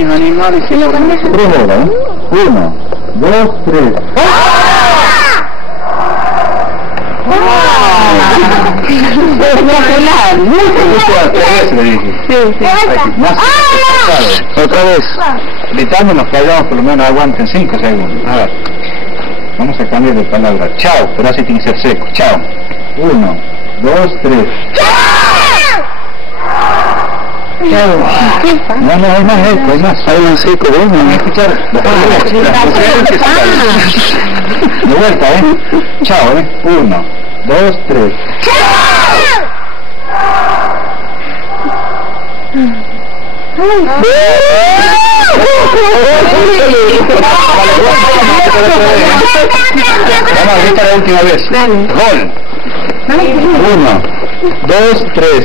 Animales y tres horas, ¿eh? 1, 2, 3. Espectacular. Otra vez. Gritando nos callamos, por lo menos aguanten 5 segundos. A ver. Vamos a cambiar de palabra. Chao, pero así tiene que ser seco. Chao. 1, 2, 3. Chao. No, hay más eco, hay más. Hay más eco, vamos a escuchar. De vuelta, Chao, 1, 2, 3. Vamos a gritar la última vez. Gol. 1, 2, 3.